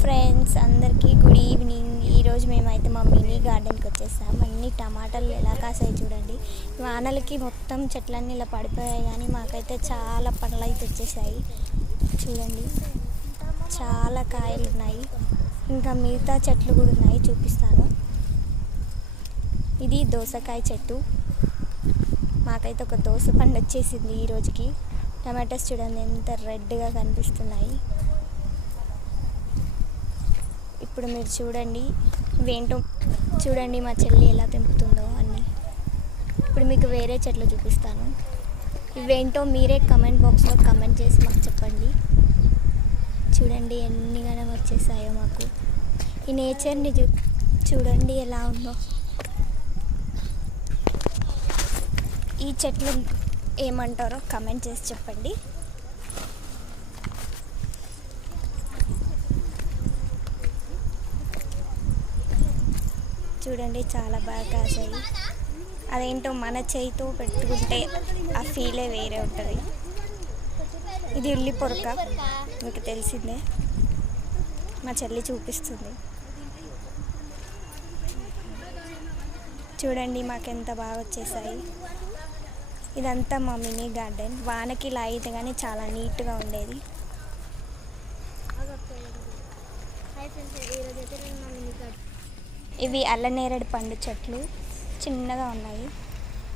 Friends, అందరికీ good evening. ఈరోజు మేమైతే మా మినీ గార్డెన్కి వచ్చేసాం. అన్ని టమాటాలు ఎలా కాసాయి చూడండి. వానలకి మొత్తం చెట్లన్నీ ఇలా పడిపోయాయి, కానీ మాకైతే చాలా పండ్లు అయితే వచ్చేసాయి. చూడండి, చాలా కాయలు ఉన్నాయి. ఇంకా మిగతా చెట్లు కూడా ఉన్నాయి, చూపిస్తాను. ఇది దోసకాయ చెట్టు. మాకైతే ఒక దోస పండు వచ్చేసింది ఈ రోజుకి. టమాటాస్ చూడండి ఎంత రెడ్గా కనిపిస్తున్నాయి. ఇప్పుడు మీరు చూడండి, ఇవేంటో చూడండి మా చెల్లి ఎలా తెంపుతుందో అన్నీ. ఇప్పుడు మీకు వేరే చెట్లు చూపిస్తాను. ఇవేంటో మీరే కమెంట్ బాక్స్లో కమెంట్ చేసి మాకు చెప్పండి. చూడండి ఎన్ని గణం వచ్చేసాయో మాకు. ఈ నేచర్ని చూడండి ఎలా ఉందో. ఈ చెట్లు ఏమంటారో కమెంట్ చేసి చెప్పండి. చూడండి చాలా బాగా కాసాయి. అదేంటో మన చేయితో పెట్టుకుంటే ఆ ఫీలే వేరే ఉంటుంది. ఇది ఉల్లి పొరక, మీకు తెలిసిందే. మా చెల్లి చూపిస్తుంది. చూడండి మాకెంత బాగా వచ్చేసాయి. ఇదంతా మా మినీ గార్డెన్. వానకి ఇలా అయితే కానీ చాలా నీట్గా ఉండేది. ఇవి అల్లనేరేడు పండు చెట్లు, చిన్నగా ఉన్నాయి.